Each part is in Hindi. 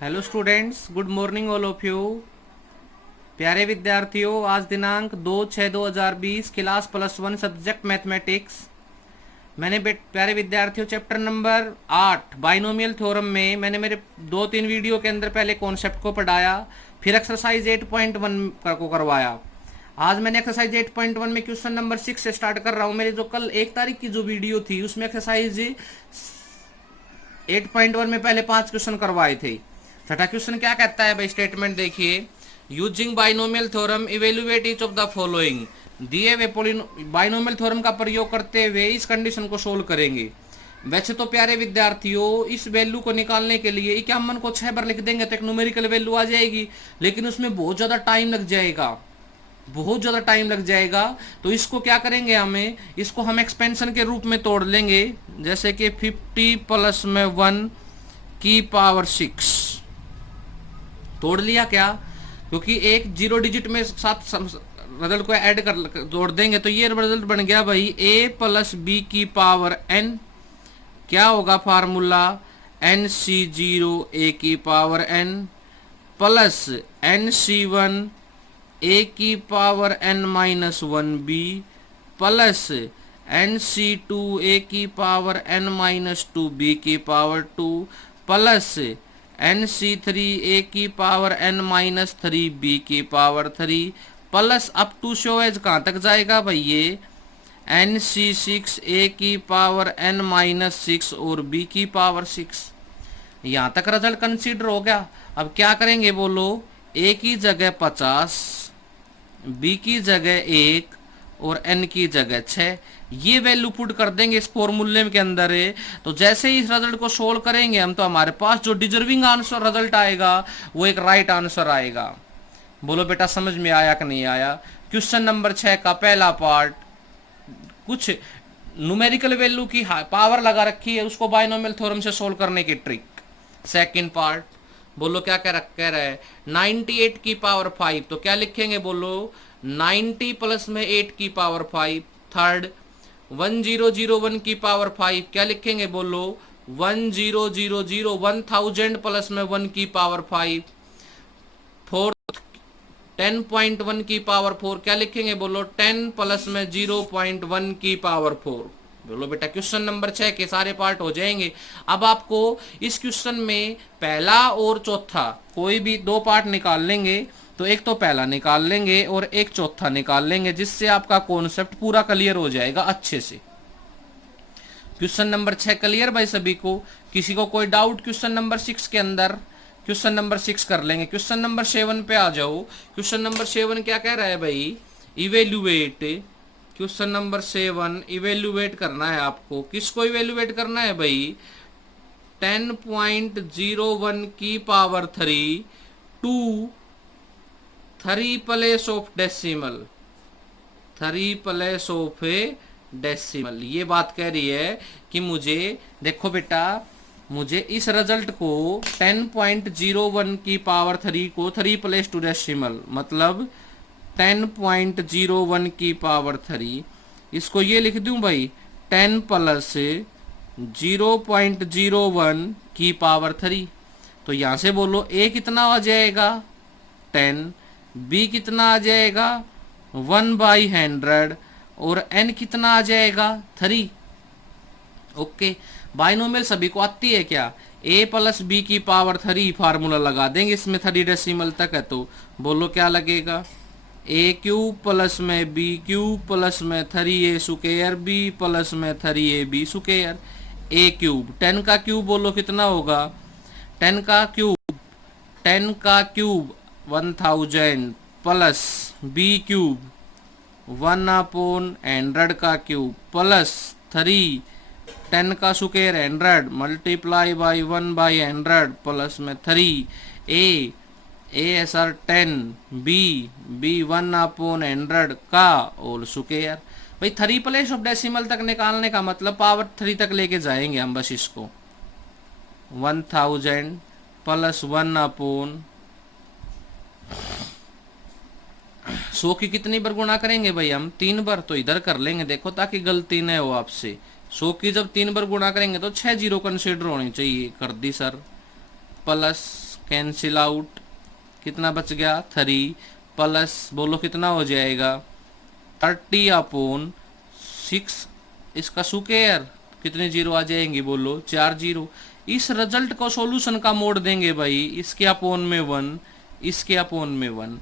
Hello students, good morning all of you. प्यारे विद्यार्थियों, आज दिनांक 2/6/2020, क्लास +1 सब्जेक्ट मैथमेटिक्स। मैंने प्यारे विद्यार्थियों चैप्टर नंबर 8 बाइनोमियल थ्योरम में मैंने मेरे 2-3 वीडियो के अंदर पहले कॉन्सेप्ट को पढ़ाया, फिर एक्सरसाइज 8.1 को करवाया। आज मैंने एक्सरसाइज 8.1 में क्वेश्चन नंबर 6 से स्टार्ट कर रहा हूँ। मेरे जो कल 1 तारीख की जो वीडियो थी उसमें एक्सरसाइज 8.1 में पहले 5 क्वेश्चन करवाए थे। छठा क्वेश्चन क्या कहता है भाई, स्टेटमेंट देखिए। Using binomial theorem evaluate each of the following. दिए हुए बाइनोमियल थ्योरम का प्रयोग करते हुए इस कंडीशन को सोल्व करेंगे। वैसे तो प्यारे विद्यार्थियों, इस वैल्यू को निकालने के लिए 51 को 6 बार लिख देंगे तो एक न्यूमेरिकल वैल्यू आ जाएगी, लेकिन उसमें बहुत ज़्यादा टाइम लग जाएगा, बहुत ज़्यादा टाइम लग जाएगा। तो इसको क्या करेंगे, इसको हम एक्सपेंशन के रूप में तोड़ लेंगे। जैसे कि 50 प्लस में 1 की पावर 6 तोड़ लिया क्या, क्योंकि एक 0 डिजिट में साथ रिजल्ट को ऐड कर जोड़ देंगे तो ये रिजल्ट बन गया भाई a प्लस बी की पावर n। क्या होगा फार्मूला, nc0 a की power n plus nc1 a की power n minus 1b plus nc2 a की पावर n माइनस 2b की पावर 2 प्लस nc3 a की पावर n माइनस 3b की पावर 3 प्लस अप टू शो एज कहाँ तक जाएगा भाई, ये nc6 a की पावर n माइनस 6 और b की पावर 6। यहाँ तक रिजल्ट कंसीडर हो गया। अब क्या करेंगे बोलो, a की जगह 50, b की जगह 1 और n की जगह 6, ये वैल्यू पुट कर देंगे इस फॉर्मूले के अंदर है। तो जैसे ही इस रिजल्ट को सोल्व करेंगे हम, तो हमारे पास जो डिजर्विंग आंसर रिजल्ट आएगा वो एक राइट आंसर आएगा। बोलो बेटा, समझ में आया कि नहीं आया। क्वेश्चन नंबर 6 का पहला पार्ट, कुछ न्यूमेरिकल वैल्यू की पावर लगा रखी है, उसको बाइनोमियल थ्योरम से सोल्व करने की ट्रिक। सेकंड पार्ट, बोलो क्या कह रहा है, 98 की पावर 5, तो क्या लिखेंगे बोलो, 90 प्लस में 8 की पावर 5। थर्ड, 1001 की पावर 5, क्या लिखेंगे बोलो, 1000 प्लस में 1 की पावर 5। फोर्थ, 10.1 की पावर 4, क्या लिखेंगे बोलो, 10 प्लस में 0.1 की पावर 4। बोलो बेटा, क्वेश्चन नंबर 6 के सारे पार्ट हो जाएंगे। अब आपको इस क्वेश्चन में पहला और चौथा कोई भी 2 पार्ट निकाल लेंगे, तो एक तो पहला निकाल लेंगे और एक चौथा निकाल लेंगे, जिससे आपका कॉन्सेप्ट पूरा क्लियर हो जाएगा अच्छे से। क्वेश्चन नंबर 6 क्लियर भाई सभी को? किसी को कोई डाउट क्वेश्चन नंबर 6 के अंदर? क्वेश्चन नंबर 6 कर लेंगे। क्वेश्चन नंबर 7 पे आ जाओ। क्वेश्चन नंबर 7 क्या कह रहा है भाई, इवेल्युएट। क्वेश्चन नंबर 7 इवेल्युएट करना है आपको। किसको इवेल्युएट करना है भाई, 10.01 की power 3 to 3 place of decimal, 3 place of decimal. ये बात कह रही है कि मुझे, देखो बेटा, मुझे इस रिजल्ट को 10.01 की पावर 3 को 3 प्लेस टू डेसिमल, मतलब 10.01 की पावर 3, इसको ये लिख दूं भाई 10 प्लस 0.01 की पावर 3। तो यहाँ से बोलो a कितना आ जाएगा, 10, b कितना आ जाएगा 1/100 और n कितना आ जाएगा 3। ओके, बाइनोमियल सभी को आती है क्या, a प्लस बी की पावर 3 फार्मूला लगा देंगे, इसमें 3 डेसिमल तक है, तो बोलो क्या लगेगा, a क्यूब प्लस में b क्यूब प्लस में 3a स्क्वायर b प्लस में 3ab स्क्वायर। a क्यूब 10 का क्यूब बोलो कितना होगा, 10 का क्यूब 1000 प्लस b क्यूब 1/100 का क्यूब प्लस 3 10 का स्क्वायर 100 मल्टीप्लाई बाई 1/100 प्लस में 3 a सर 10 b 1/100 का होल स्क्वायर। भाई 3 प्लेस ऑफ डेसिमल तक निकालने का मतलब पावर 3 तक लेके जाएंगे हम, बस इसको 1000 प्लस 1/100 की कितनी बार गुणा करेंगे भाई हम, 3 बार। तो इधर कर लेंगे देखो, ताकि गलती न हो आपसे। 100 की जब 3 बार गुणा करेंगे तो 6 जीरो कंसिडर होनी चाहिए, कर दी सर। प्लस कैंसिल आउट, कितना बच गया 3 प्लस बोलो कितना हो जाएगा 30/6, इसका स्क्वायर कितने जीरो आ जाएंगे बोलो 4 जीरो। इस रिजल्ट को सॉल्यूशन का मोड देंगे भाई, इसके अपोन में 1, इसके अपोन में 1,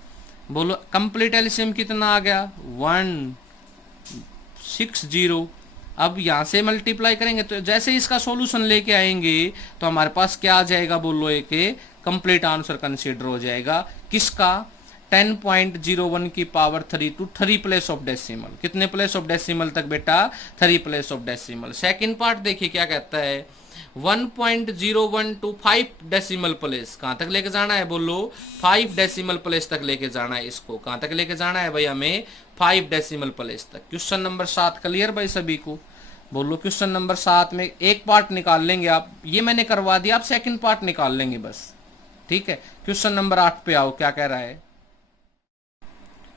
बोलो कंप्लीट एलसीएम कितना आ गया 160। अब यहाँ से मल्टीप्लाई करेंगे तो जैसे इसका सॉल्यूशन लेके आएंगे तो हमारे पास क्या आ जाएगा बोलो, एक कंप्लीट आंसर कंसीडर हो जाएगा किसका 10.01 की power 3 to 3 place of decimal. कितने प्लेस ऑफ डेसिमल तक बेटा 3 place of decimal. Second part देखिए क्या कहता है 1.01 टू 5 डेसिमल प्लेस, कहां तक लेके जाना है बोलो 5 डेसिमल प्लेस तक लेके जाना है। इसको कहां तक लेके जाना है भाई हमें 5 डेसिमल प्लेस तक। क्वेश्चन नंबर 7 क्लियर भाई सभी को, बोलो क्वेश्चन नंबर 7 में एक पार्ट निकाल लेंगे आप, ये मैंने करवा दिया, आप सेकंड पार्ट निकाल लेंगे बस, ठीक है। क्वेश्चन नंबर 8 पे आओ, क्या कह रहा है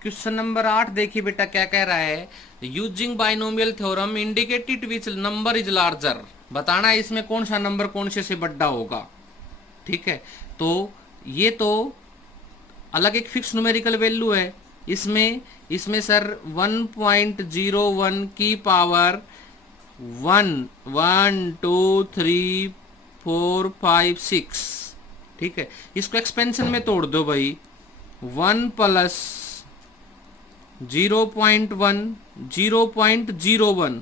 क्वेश्चन नंबर 8 देखिए बेटा क्या कह रहा है using binomial theorem indicated which number is larger, बताना है इसमें कौन सा नंबर कौन से बड़ा होगा, ठीक है। तो ये तो अलग एक फिक्स न्यूमेरिकल वैल्यू है, इसमें सर 1.01 की पावर 1 1 2 3 4 5 6, ठीक है। इसको एक्सपेंशन में तोड़ दो भाई 1 प्लस 0.1 0.01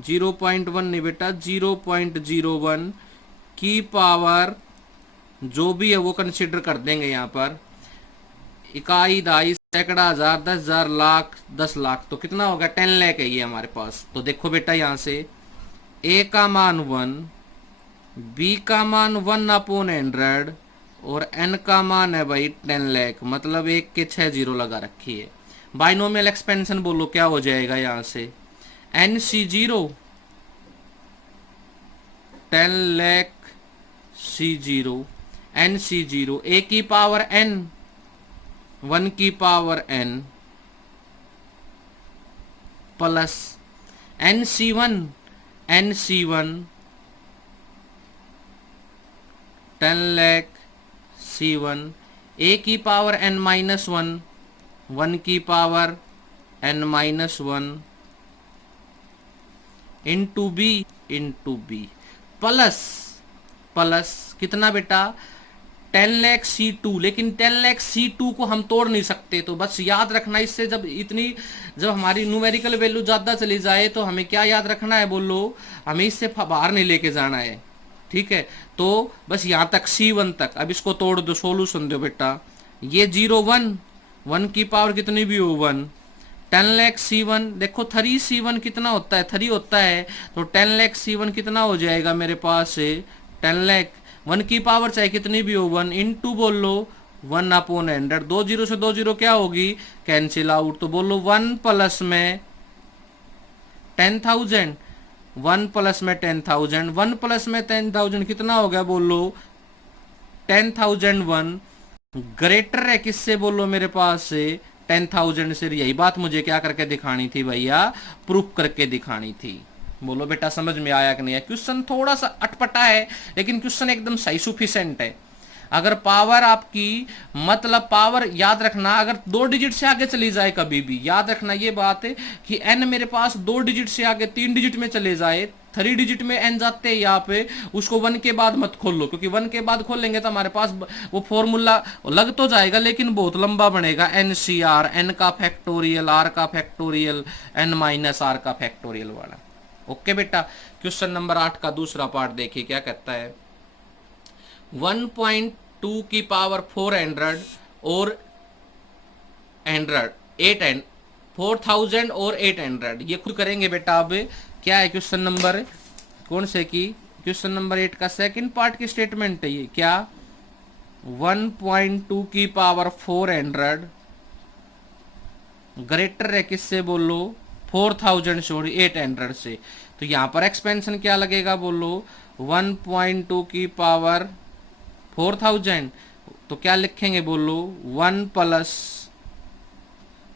0.1 नहीं बेटा 0.01 की पावर जो भी है वो कंसिडर कर देंगे यहाँ पर, इकाई दहाई सैकड़ा हजार 10,000 लाख 10 लाख, तो कितना होगा 10 लाख है ये हमारे पास। तो देखो बेटा यहाँ से ए का मान 1, बी का मान 1/100 और एन का मान है भाई 10 लाख, मतलब 1 के 6 जीरो लगा रखी है। बाइनोमियल एक्सपेंशन बोलो क्या हो जाएगा यहाँ से NC0 10 lakh C0 NC0 A की पावर N 1 की power N plus NC1 10 lakh C1 A की पावर N-1 1 की power N-1 into B plus कितना बेटा 10 लाख C2, लेकिन 10 लाख C2 को हम तोड़ नहीं सकते, तो बस याद रखना इससे जब हमारी न्यूमेरिकल वैल्यू ज़्यादा चली जाए तो हमें क्या याद रखना है बोलो, हमें इससे बाहर नहीं लेके जाना है, ठीक है। तो बस यहाँ तक C1 तक, अब इसको तोड़ दो सोल्यूशन दो बेटा, ये 1 की पावर कितनी भी हो 1 10 लाख C1, देखो 3 C1 कितना होता है 3 होता है, तो 10 लाख C1 कितना हो जाएगा मेरे पास से 10 लाख 1 की पावर चाहे कितनी भी हो 1 इंटू बोलो 1/100, 2 जीरो से 2 जीरो क्या होगी कैंसिल आउट, तो बोलो 1 प्लस में 10,000 1 प्लस में 10,000 1 प्लस में 10,000 कितना हो गया बोलो 10,001 ग्रेटर है किससे बोलो मेरे पास से 10,000 से। यही बात मुझे क्या करके दिखानी थी भैया, प्रूफ करके दिखानी थी। बोलो बेटा समझ में आया कि नहीं है। क्वेश्चन थोड़ा सा अटपटा है लेकिन क्वेश्चन एकदम सही सुफिशिएंट है। अगर पावर आपकी मतलब पावर याद रखना, अगर 2 डिजिट से आगे चली जाए कभी भी याद रखना ये बात है कि n मेरे पास 2 डिजिट से आगे 3 डिजिट में चले जाए, 3 डिजिट में n जाते हैं यहाँ पे, उसको 1 के बाद मत खोलो, क्योंकि 1 के बाद खोलेंगे तो हमारे पास वो फॉर्मूला लग तो जाएगा लेकिन बहुत लंबा बनेगा, NCR n का फैक्टोरियल r का फैक्टोरियल n-r का फैक्टोरियल वाला। ओके बेटा, क्वेश्चन नंबर 8 का दूसरा पार्ट देखिए क्या कहता है 1.2 की पावर 400 और 4,000 और 800, ये खुद करेंगे बेटा। अब क्या है क्वेश्चन नंबर कौन से की, क्वेश्चन नंबर 8 का सेकंड पार्ट की स्टेटमेंट है ये, क्या 1.2 की पावर 400 ग्रेटर है किससे बोलो 4,000 सॉरी 800 से, तो यहां पर एक्सपेंशन क्या लगेगा बोलो 1.2 की पावर 4,000, तो क्या लिखेंगे बोलो 1 प्लस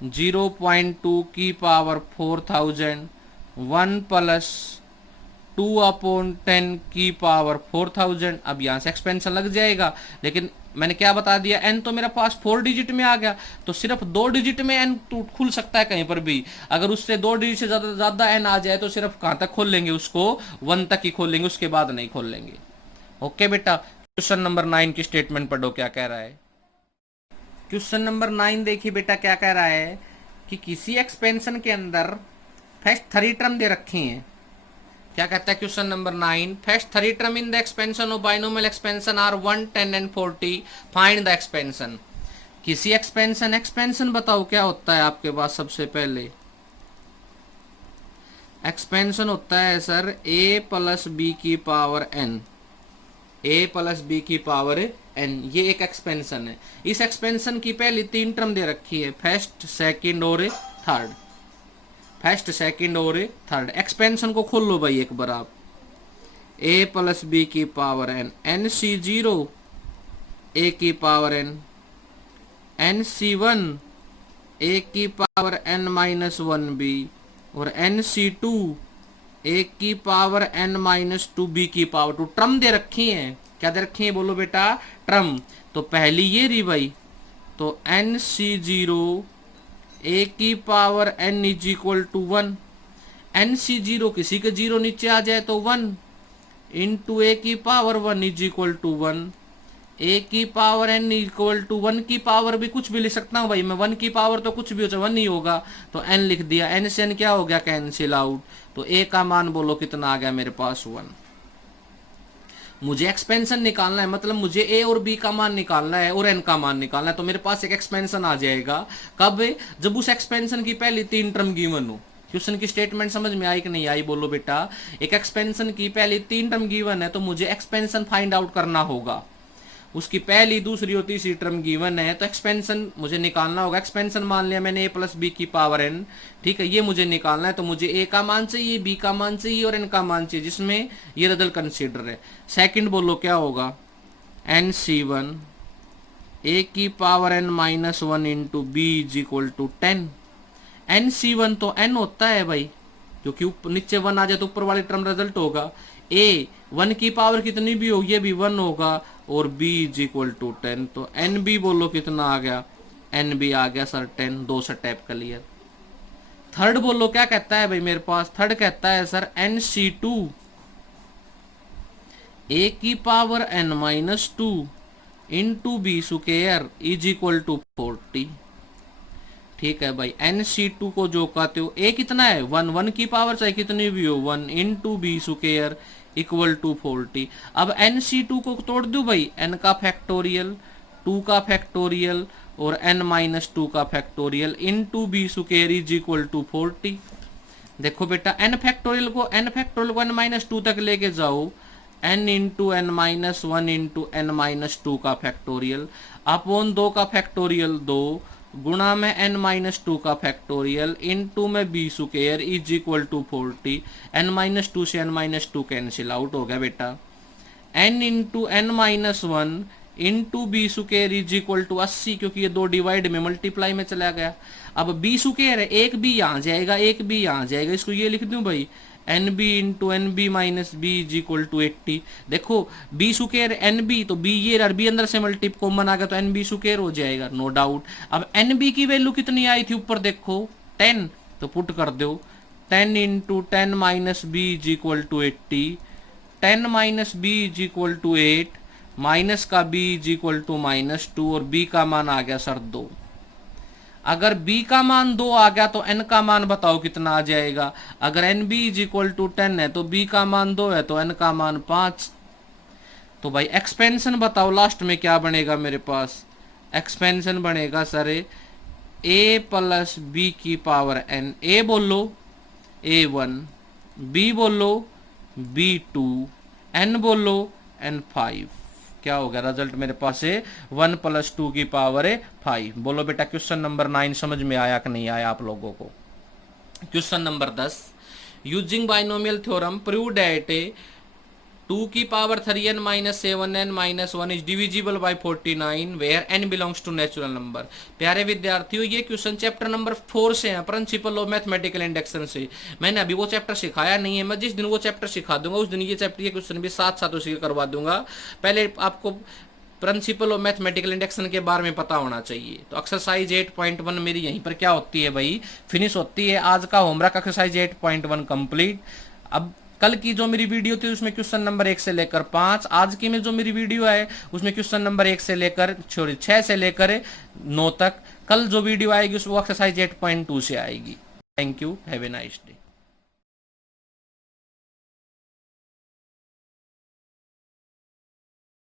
0.2 की पावर 4,000 1 प्लस 2/10 की पावर 4000। अब यहाँ से एक्सपेंशन लग जाएगा, लेकिन मैंने क्या बता दिया, n तो मेरा पास 4 डिजिट में आ गया, तो सिर्फ 2 डिजिट में n तो खुल सकता है कहीं पर भी। अगर उससे 2 डिजिट से ज़्यादा n आ जाए तो सिर्फ कहाँ तक खोल लेंगे, उसको 1 तक ही खोल लेंगे, उसके बाद नहीं खोल लेंगे। ओके बेटा, क्वेश्चन नंबर 9 की स्टेटमेंट पढ़ो क्या कह रहा है। क्वेश्चन नंबर 9 देखिए बेटा क्या कह रहा है कि किसी एक्सपेंशन के अंदर फर्स्ट 3 टर्म दे रखी हैं। क्या कहता है question number 9, first 3 term in the expansion of binomial expansion are 1, 10 and 40, find the expansion. किसी एक्सपेंशन बताओ क्या होता है आपके पास। सबसे पहले एक्सपेंशन होता है सर a प्लस बी की power n, a plus B की पावर n, ये एक एक्सपेंशन है। इस एक्सपेंशन की पहली 3 टर्म दे रखी है, फर्स्ट सेकंड और थर्ड, फर्स्ट सेकंड और थर्ड। एक्सपेंशन को खोल लो भाई एक बार आप, a प्लस बी की पावर n, nc0 a की पावर n, nc1 a की पावर n माइनस 1b, और nc2 a की पावर n माइनस 2b की पावर 2। टर्म दे रखी है, क्या दे रखी है बोलो बेटा, टर्म। तो पहली ये रही भाई, तो nc0 a की power n is equal to 1, nc0 किसी के 0 नीचे आ जाए तो 1 इंटू a की power 1 is equal to 1, a की पावर n इक्वल टू 1 की पावर भी कुछ भी लिख सकता हूँ भाई मैं, 1 की पावर तो कुछ भी हो, 1 ही होगा, तो n लिख दिया, n से n क्या हो गया, कैंसिल आउट। तो a का मान बोलो कितना आ गया मेरे पास, 1। मुझे एक्सपेंशन निकालना है, मतलब मुझे a और b का मान निकालना है और n का मान निकालना है, तो मेरे पास एक एक्सपेंशन आ जाएगा। कब, जब उस एक्सपेंशन की पहली 3 टर्म गिवन हो। क्वेश्चन की स्टेटमेंट समझ में आई कि नहीं आई बोलो बेटा। एक एक्सपेंशन की पहली 3 टर्म गिवन है तो मुझे एक्सपेंशन फाइंड आउट करना होगा। उसकी पहली, दूसरी और तीसरी टर्म गिवन है तो एक्सपेंशन मुझे निकालना होगा। एक्सपेंशन मान लिया मैंने a प्लस बी की पावर n, ठीक है, ये मुझे निकालना है, तो मुझे a का मान चाहिए, b का मान चाहिए और n का मान चाहिए, जिसमें ये रदल कंसीडर है। सेकंड बोलो क्या होगा, nc1 a की power n minus 1 into B is equal to 10। nc1 तो n होता है भाई, क्योंकि नीचे 1 आ जाए तो ऊपर वाली टर्म रिजल्ट होगा। a 1 की पावर कितनी भी हो, ये भी 1 होगा, और b इज इक्वल टू 10। तो nb बोलो कितना आ गया, nb आ गया सर 10। 2 step clear. थर्ड बोलो क्या कहता है भाई मेरे पास, थर्ड कहता है सर nc2 a की power n minus 2 into B square is equal to 40। ठीक है भाई, nc2 को जो कहते हो, a कितना है 1, 1 की पावर चाहे कितनी भी हो 1 into B square equal to 40। अब nc2 को तोड़ दो भाई, n का फैक्टोरियल, 2 का फैक्टोरियल और n माइनस 2 का factorial into B square is equal to 40। देखो बेटा n फैक्टोरियल को n माइनस 2 तक लेके जाओ, n into n minus 1 into n minus 2 का फैक्टोरियल अपॉन 2 का फैक्टोरियल 2 गुणा में n माइनस 2 का फैक्टोरियल इंटू में B square is equal to 40। n minus 2 से n माइनस 2 कैंसिल आउट हो गया बेटा। n into n minus 1 into B square is equal to 80, क्योंकि ये 2 डिवाइड में मल्टीप्लाई में चला गया। अब बी स्क्वायर है, एक भी यहाँ जाएगा, एक भी यहाँ जाएगा, इसको ये लिख दूं भाई N B into N B minus B is equal to 80। देखो बी स्क्वायर एन बी, तो बी ये और बी अंदर से मल्टीप कॉमन आ गया तो एन बी स्क्वायर हो जाएगा, नो डाउट। अब एन बी की वैल्यू कितनी आई थी ऊपर देखो 10, तो पुट कर दो 10 into 10 minus B is equal to 80, 10 minus B is equal to 8, minus का b is equal to minus 2 और b का मान आ गया सर 2। अगर b का मान 2 आ गया तो n का मान बताओ कितना आ जाएगा। अगर N B is equal to 10 है तो b का मान 2 है तो n का मान 5। तो भाई एक्सपेंशन बताओ लास्ट में क्या बनेगा मेरे पास, एक्सपेंशन बनेगा सर a प्लस बी की पावर n। a बोलो a1, b बोलो b2, n बोलो n5। क्या हो गया रिजल्ट मेरे पास है 1 प्लस 2 की पावर है 5। बोलो बेटा क्वेश्चन नंबर 9 समझ में आया कि नहीं आया आप लोगों को। Question number 10, using binomial theorem prove that 2 की power 3n minus 7n minus 1 is divisible by 49 where n belongs to natural number. प्यारे विद्यार्थियों, ये क्वेश्चन चैप्टर नंबर 4 से है, प्रिंसिपल ऑफ मैथमेटिकल इंडक्शन से। मैंने अभी वो चैप्टर सिखाया नहीं है, मैं जिस दिन वो चैप्टर सिखा दूंगा उस दिन ये चैप्टर के क्वेश्चन भी साथ साथ उसी करवा दूंगा। पहले आपको प्रिंसिपल ऑफ मैथमेटिकल इंडक्शन के बारे में पता होना चाहिए। तो एक्सरसाइज 8.1 मेरी यहीं पर क्या होती है भाई, फिनिश होती है। आज का होमवर्क एक्सरसाइज 8.1 कंप्लीट। अब कल की जो मेरी वीडियो थी उसमें क्वेश्चन नंबर 1 से लेकर 5, आज की में जो मेरी वीडियो है उसमें क्वेश्चन नंबर 1 से लेकर 6 से लेकर 9 तक। कल जो वीडियो आएगी वो एक्सरसाइज 8.2 से आएगी। Thank you, have a nice day.